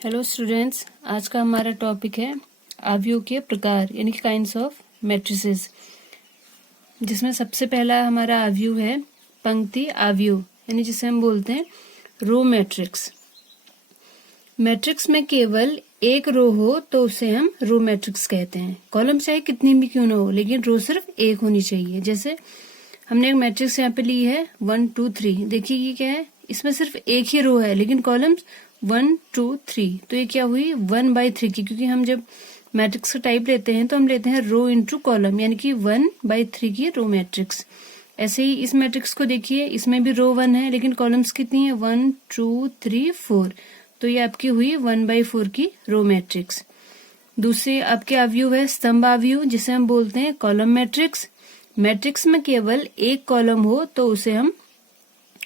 Hello students, आज का हमारा टॉपिक है आव्यूह के प्रकार यानी कि काइंड्स ऑफ मैट्रिसेस, जिसमें सबसे पहला हमारा आव्यूह है पंक्ति आव्यूह यानी जिसे हम बोलते हैं रो मैट्रिक्स। मैट्रिक्स में केवल एक रो हो तो उसे हम रो मैट्रिक्स कहते हैं। कॉलम चाहे कितनी भी क्यों ना हो, लेकिन रो सिर्फ एक होनी चाहिए। जैसे हमने एक मैट्रिक्स यहाँ पे ली है 1 2 3। देखिए ये क्या है, इसमें सिर्फ एक ही रो है लेकिन कॉलम्स 1 2 3। तो ये क्या हुई 1/3 की, क्योंकि हम जब मैट्रिक्स का टाइप लेते हैं तो हम लेते हैं रो इंटू कॉलम, यानी कि 1/3 की रो मैट्रिक्स। ऐसे ही इस मैट्रिक्स को देखिए, इसमें भी रो 1 है लेकिन कॉलम्स कितनी है 1 2 3 4। तो ये आपकी हुई 1/4 की रो मैट्रिक्स। दूसरी आपके आव्यूह है स्तंभ आव्यूह, जिसे हम बोलते हैं कॉलम मैट्रिक्स। मैट्रिक्स में केवल एक कॉलम हो तो उसे हम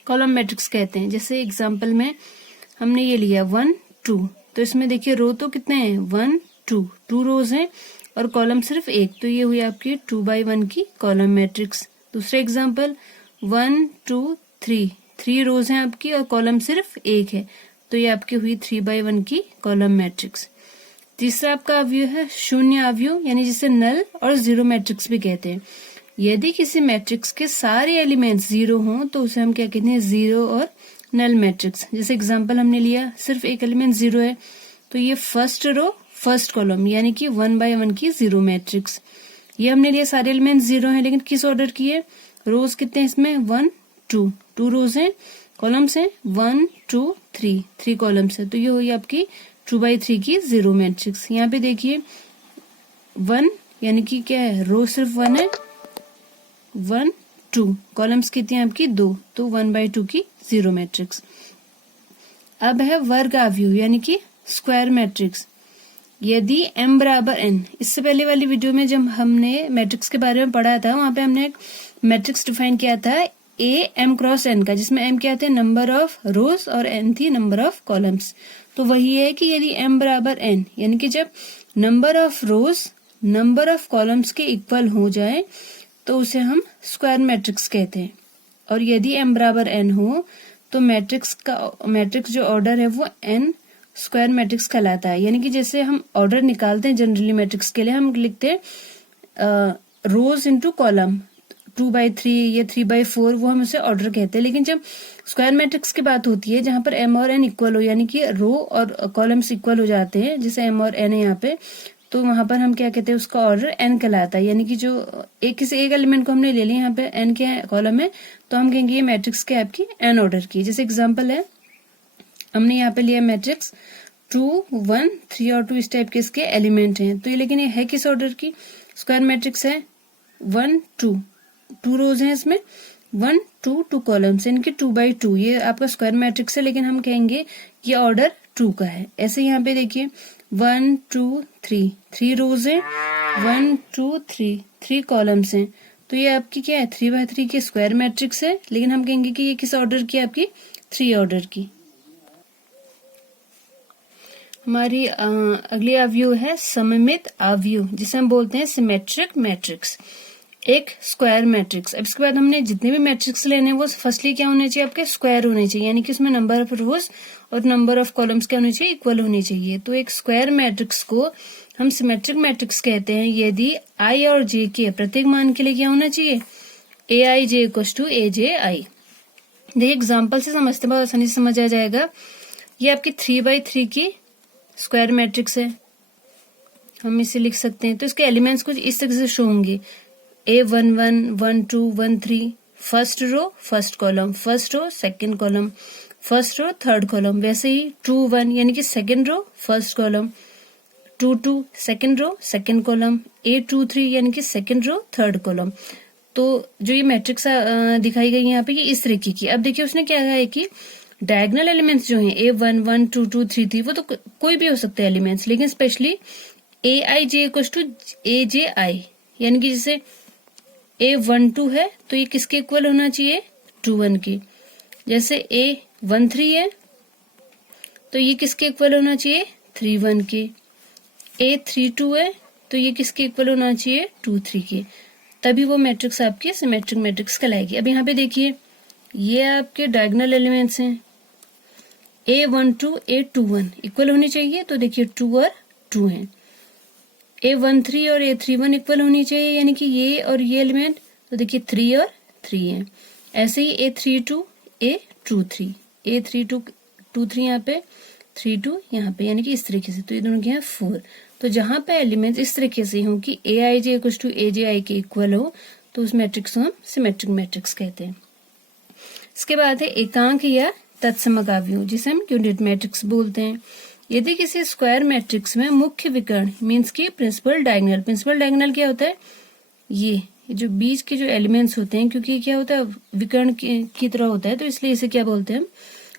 कॉलम मैट्रिक्स कहते हैं। जैसे एग्जांपल में हमने ये लिया 1 2, तो इसमें देखिए रो तो कितने हैं 1 2 रोज हैं और कॉलम सिर्फ एक, तो ये हुई आपकी 2/1 की कॉलम मैट्रिक्स। दूसरा एग्जांपल 1 2 3 रोज हैं आपकी और कॉलम सिर्फ एक है, तो ये आपकी हुई 3/1 की कॉलम मैट्रिक्स। तीसरा आपका आव्यूह है शून्य आव्यूह, यानी जिसे नल और जीरो मैट्रिक्स भी कहते हैं। यदि किसी मैट्रिक्स के सारे एलिमेंट्स जीरो हों तो उसे हम क्या कहते हैं जीरो और नल मैट्रिक्स। जैसे एग्जांपल हमने लिया सिर्फ एक एलिमेंट जीरो है, तो ये फर्स्ट रो फर्स्ट कॉलम यानी कि 1/1 की जीरो मैट्रिक्स। ये हमने लिया सारे एलिमेंट जीरो हैं लेकिन किस ऑर्डर की है, रोज कितने हैं इसमें 1 2 रोज हैं, कॉलम्स हैं 1 2 3 कॉलम्स है, तो ये हुई आपकी 2/3 की जीरो मैट्रिक्स। यहाँ पे देखिए 1 यानी कि क्या है, रो सिर्फ 1 है, 1 2 कॉलम्स कितनी है आपकी 2, तो 1/2 की जीरो मैट्रिक्स। अब है वर्ग आव्यूह यानी कि स्क्वायर मैट्रिक्स। यदि m बराबर n, इससे पहले वाली वीडियो में जब हमने मैट्रिक्स के बारे में पढ़ा था वहां पे हमने एक मैट्रिक्स डिफाइन किया था m क्रॉस n का, जिसमें m क्या थे नंबर ऑफ रोज और n थी नंबर ऑफ कॉलम्स। तो वही है कि यदि m बराबर n यानी कि जब number of rose number of columns के इक्वल हो जाए तो उसे हम स्क्वायर मैट्रिक्स कहते हैं। और यदि m बराबर n हो तो मैट्रिक्स जो ऑर्डर है वो n स्क्वायर मैट्रिक्स कहलाता है। यानी कि जैसे हम ऑर्डर निकालते हैं जनरली मैट्रिक्स के लिए, हम लिखते हैं रोज इंटू कॉलम 2/3 या 3/4, वो हम उसे ऑर्डर कहते हैं। लेकिन जब स्क्वायर मैट्रिक्स की बात होती है जहां पर m और n इक्वल हो, यानी कि रो और कॉलम्स इक्वल हो जाते हैं, जैसे m और n है यहाँ पे, तो वहां पर हम क्या कहते हैं, उसका ऑर्डर n कहलाता है। यानी कि जो किसी एक एलिमेंट को हमने ले लिया, यहाँ पे n के कॉलम है, तो हम कहेंगे ये मैट्रिक्स के आपकी n ऑर्डर की। जैसे एग्जांपल है हमने यहाँ पे लिया मैट्रिक्स 2 1 3 और 2, इस टाइप के इसके एलिमेंट हैं, तो ये लेकिन ये है किस ऑर्डर की, स्क्वायर मैट्रिक्स है 1 2 रोज हैं इसमें 1 2 कॉलम्स, इनके 2/2, ये आपका स्क्वायर मैट्रिक्स है लेकिन हम कहेंगे ये ऑर्डर 2 का है। ऐसे यहाँ पे देखिए 1 2 3 रोज है 1 2 3 कॉलम्स हैं, तो ये आपकी क्या है 3/3 की स्क्वायर मैट्रिक्स है, लेकिन हम कहेंगे कि ये किस ऑर्डर की, आपकी 3 ऑर्डर की। हमारी अगली आव्यूह है सममित आव्यूह, जिसे हम बोलते हैं सिमेट्रिक मैट्रिक्स। एक स्क्वायर मैट्रिक्स। अब इसके बाद हमने जितने भी मैट्रिक्स लेने हैं वो फर्स्टली क्या होने चाहिए, आपके स्क्वायर होने चाहिए, यानी कि उसमें नंबर ऑफ रोज और नंबर ऑफ कॉलम्स क्या होने चाहिए, इक्वल होने चाहिए। तो एक स्क्वायर मैट्रिक्स को हम सिमेट्रिक मैट्रिक्स कहते हैं यदि i और j के प्रत्येक मान के लिए क्या होना चाहिए, aij equals to aj i। देखिए एग्जाम्पल से समझते बहुत आसानी से समझ आ जाएगा। ये आपकी 3/3 की स्क्वायर मैट्रिक्स है, हम इसे लिख सकते हैं। तो इसके एलिमेंट्स कुछ इस तरह से शो होंगे, A1 1 1 2 1 3, first row first column, first row second column, first row third column. वैसे ही 2 1 यानी कि second row first column, 2 2 second row second column, A2 3 यानी कि सेकंड रो थर्ड कॉलम। तो जो ये मैट्रिक्स दिखाई गई यहाँ पे ये इस तरीके की। अब देखिए उसने क्या कहा है कि डायगोनल एलिमेंट्स जो हैं A1 1 2 2 3 3, वो तो कोई भी हो सकते हैं एलिमेंट्स, लेकिन specially aij equals to aj i, यानी कि जैसे A1 2 है तो ये किसके इक्वल होना चाहिए 2 1 के। जैसे A1 3 है तो ये किसके इक्वल होना चाहिए 3 1 के। A3 2 है तो ये किसके इक्वल होना चाहिए 2 3 के। तभी वो मैट्रिक्स आपकी सिमेट्रिक मैट्रिक्स कहलाएगी। अब यहाँ पे देखिए ये आपके डायगोनल एलिमेंट्स हैं, A12 A21 इक्वल होनी चाहिए, तो देखिए 2 और 2 है। A13 और A31 इक्वल होनी चाहिए, यानी कि ये और ये एलिमेंट, तो देखिए 3 और 3 है। ऐसे ही A32 A23 A32 यहाँ पे 32 यहाँ पे, यानी कि इस तरीके से, तो ये दोनों क्या है 4। तो जहां पे एलिमेंट्स इस तरीके से हो कि AIJ इक्वल टू AJI के इक्वल हो, तो उस मैट्रिक्स को हम सिमेट्रिक मैट्रिक्स कहते हैं। इसके बाद है एकांक या तत्समकाव्य, जिसे हम यूनिट मैट्रिक्स बोलते हैं। यदि किसी स्क्वायर मैट्रिक्स में मुख्य विकर्ण मीन्स की प्रिंसिपल डायगोनल क्या होता है, ये जो बीच के जो एलिमेंट्स होते हैं, क्योंकि क्या होता है विकर्ण की तरह होता है, तो इसलिए इसे क्या बोलते हैं हम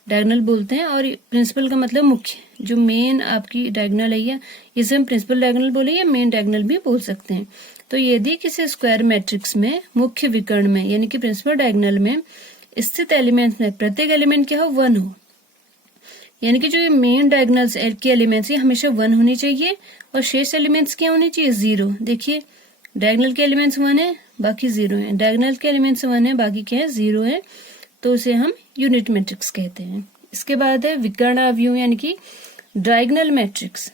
डायगोनल बोलते हैं। और प्रिंसिपल का मतलब मुख्य, जो मेन आपकी डायगोनल है, या इसे हम प्रिंसिपल डायगोनल बोले या मेन डायगोनल भी बोल सकते हैं। तो यदि किसी स्क्वायर मैट्रिक्स में मुख्य विकर्ण में यानी कि प्रिंसिपल डायगोनल में स्थित एलिमेंट्स में प्रत्येक एलिमेंट क्या हो 1 हो, यानी कि जो ये मेन डायगोनल्स के एलिमेंट्स ये हमेशा 1 होनी चाहिए, और शेष एलिमेंट्स क्या होनी चाहिए 0। देखिए डायगोनल के एलिमेंट्स 1 है, बाकी 0 है, डायगोनल के एलिमेंट्स 1 है, बाकी क्या है 0 है, तो उसे हम यूनिट मैट्रिक्स कहते हैं। इसके बाद है विकर्णावयव यानी कि डायगोनल मैट्रिक्स।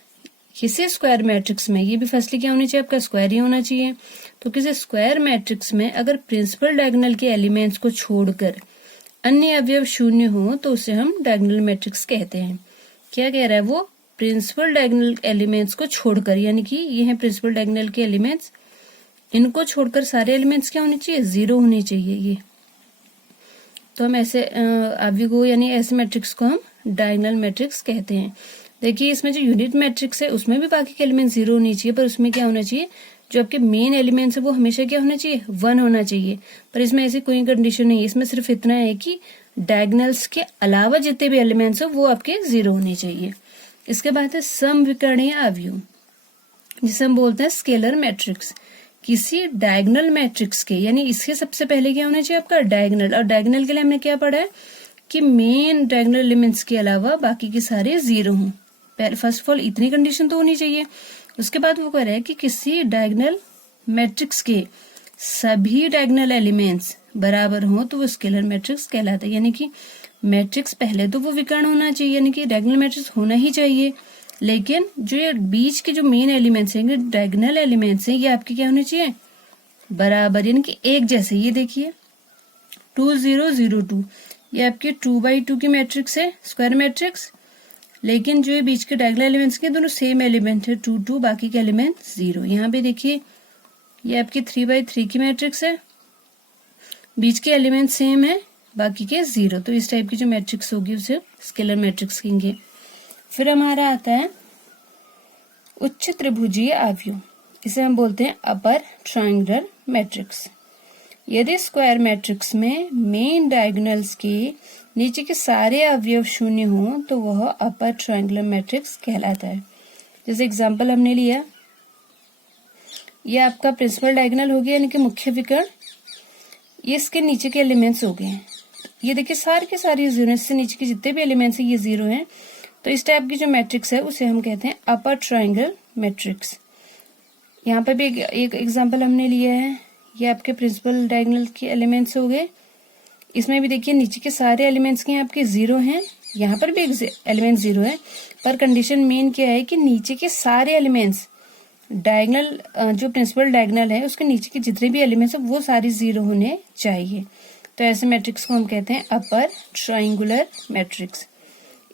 किसी स्क्वायर मैट्रिक्स में ये भी फर्स्टली क्या होनी चाहिए, आपका स्क्वायर ही होना चाहिए। तो किसी स्क्वायर मैट्रिक्स में अगर प्रिंसिपल डायगोनल के एलिमेंट्स को छोड़कर अन्य अवयव शून्य हो, तो उसे हम डायगोनल मैट्रिक्स कहते हैं। क्या कह रहा है वो, प्रिंसिपल डायगोनल एलिमेंट्स को छोड़कर, यानी कि ये है प्रिंसिपल डायगोनल के एलिमेंट्स, इनको छोड़कर सारे एलिमेंट्स क्या होने चाहिए 0 होने चाहिए ये। तो हम ऐसे अवयव को यानी ऐसे मैट्रिक्स को हम डायगोनल मैट्रिक्स कहते हैं। देखिए इसमें जो यूनिट मैट्रिक्स है उसमें भी बाकी के एलिमेंट 0 होनी चाहिए, पर उसमें क्या होना चाहिए, जो आपके मेन एलिमेंट्स है वो हमेशा क्या होना चाहिए 1 होना चाहिए। पर इसमें ऐसी कोई कंडीशन नहीं है, इसमें सिर्फ इतना है कि डायगोनल्स के अलावा जितने भी एलिमेंट्स हो वो आपके 0 होने चाहिए। इसके बाद है समविकर्णीय अवयव, जिसे हम बोलते हैं स्केलर मैट्रिक्स। किसी डायगोनल मैट्रिक्स के यानी इसके सबसे पहले क्या होना चाहिए आपका डायगोनल, और डायगोनल के लिए हमने क्या पढ़ा है कि मेन डायगोनल एलिमेंट्स के अलावा बाकी के सारे 0 हों। फर्स्ट ऑफ ऑल इतनी कंडीशन तो होनी चाहिए। उसके बाद वो कह रहा है कि किसी डायगोनल मैट्रिक्स के सभी डायगोनल एलिमेंट्स बराबर हों तो वो स्केलर मैट्रिक्स कहलाता है। यानी कि मैट्रिक्स पहले तो वो विकर्ण होना चाहिए, यानी कि डायगोनल मैट्रिक्स होना ही चाहिए, लेकिन जो ये बीच के जो मेन एलिमेंट्स हैं डायगोनल एलिमेंट्स हैं, ये आपके क्या होने चाहिए बराबर, यानी कि एक जैसे। ये देखिए 2 0 0 2 ये आपके 2x2 की मैट्रिक्स है स्क्वायर मैट्रिक्स, लेकिन जो ये बीच के डायगोनल एलिमेंट्स के दोनों सेम एलिमेंट है 2 2, बाकी के एलिमेंट 0। यहाँ पे देखिए ये आपकी 3x3 की मैट्रिक्स है, बीच के एलिमेंट सेम है, बाकी के 0। तो इस टाइप की जो मैट्रिक्स होगी उसे स्केलर मैट्रिक्स कहेंगे। फिर हमारा आता है उच्च त्रिभुजीय अवयव, इसे हम बोलते हैं अपर ट्रायंगुलर मैट्रिक्स। यदि स्क्वायर मैट्रिक्स में मेन डायगोनल्स के नीचे के सारे अवयव शून्य हो तो वह अपर ट्रायंगुलर मैट्रिक्स कहलाता है। जैसे एग्जांपल हमने लिया, ये आपका प्रिंसिपल डायगोनल हो गया यानी कि मुख्य विकर्ण, ये इसके नीचे के एलिमेंट्स हो गए हैं। ये देखिए सारे के सारे 0, इससे नीचे के जितने भी एलिमेंट्स हैं ये 0 हैं। तो इस टाइप की जो मैट्रिक्स है उसे हम कहते हैं अपर ट्रायंगल मैट्रिक्स। यहाँ पे भी एक एग्जांपल हमने लिया है, ये आपके प्रिंसिपल डायगोनल के एलिमेंट्स हो गए। इसमें भी देखिए नीचे के सारे एलिमेंट्स के आपके 0 हैं, यहाँ पर भी एलिमेंट 0 है, पर कंडीशन मेन क्या है कि नीचे के सारे एलिमेंट्स डायगोनल जो प्रिंसिपल डायगोनल है उसके नीचे के जितने भी एलिमेंट्स है वो सारे 0 होने चाहिए। तो ऐसे मैट्रिक्स को हम कहते हैं अपर ट्रायंगुलर मैट्रिक्स।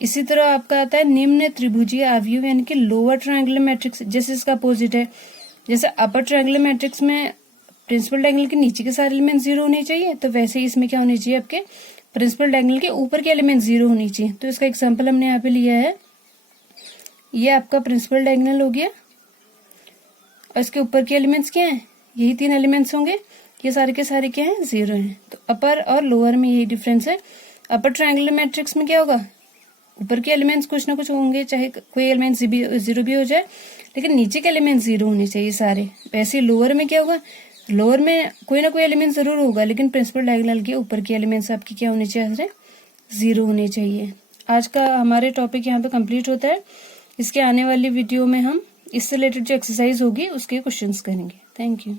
इसी तरह आपका आता है निम्न त्रिभुजीय अवयव यानी कि लोअर ट्रायंगुलर मैट्रिक्स, जैसे इसका अपोजिट है। जैसे अपर ट्रायंगुलर मैट्रिक्स में प्रिंसिपल डायगोनल के नीचे के सारे एलिमेंट 0 होने चाहिए, तो वैसे ही इसमें क्या होने चाहिए आपके प्रिंसिपल डायगोनल के ऊपर के एलिमेंट 0 होने चाहिए। तो इसका एग्जांपल हमने यहाँ पे लिया है, ये आपका प्रिंसिपल डायगोनल हो गया और इसके ऊपर के एलिमेंट्स क्या हैं, यही 3 एलिमेंट्स होंगे, ये सारे के सारे क्या हैं 0 हैं। तो अपर और लोअर में यही डिफरेंस है। अपर ट्रायंगुलर मैट्रिक्स में क्या होगा, ऊपर के एलिमेंट्स कुछ ना कुछ होंगे, चाहे कोई एलिमेंट 0 भी हो जाए, लेकिन नीचे के एलिमेंट 0 होने चाहिए सारे। वैसे लोअर में क्या होगा, लोअर में कोई ना कोई एलिमेंट जरूर होगा, लेकिन प्रिंसिपल डायगोनल के ऊपर के एलिमेंट्स आपके क्या होने चाहिए 0 होने चाहिए। आज का हमारे टॉपिक यहाँ पे कंप्लीट होता है। इसके आने वाली वीडियो में हम इससे रिलेटेड जो एक्सरसाइज होगी उसके क्वेश्चंस करेंगे। Thank you.